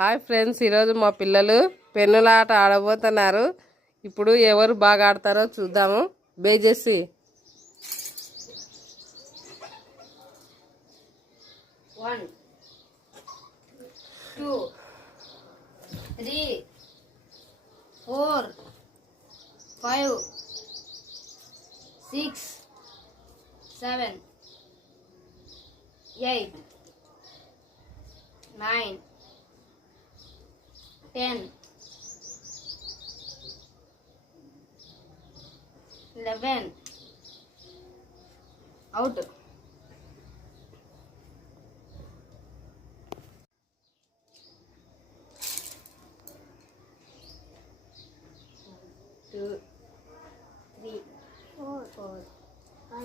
Hi friends, ఈరోజు మా పిల్లలు పెన్నులాట ఆడబోతున్నారు. ఇప్పుడు ఎవరు బాగా ఆడతారో చూద్దాము. బేజెస్సి 1 2 3 4 5 6 7 8 9 10 11 out. 2 3 4 5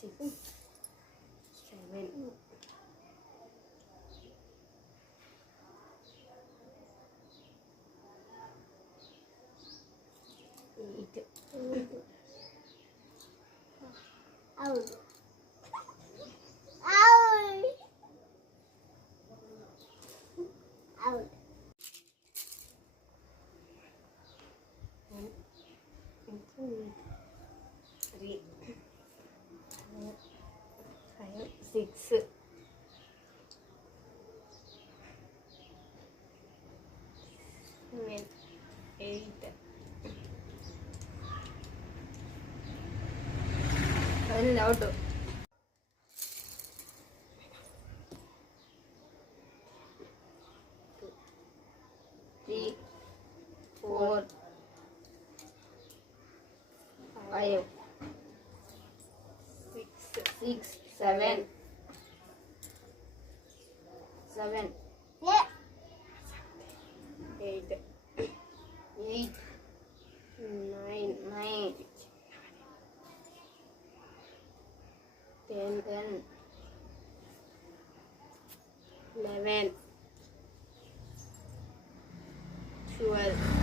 6 7 8 out. Out. 1 2 3 4 5 6 7 8 out. 3 4 5 6 7 8 9 10 11 12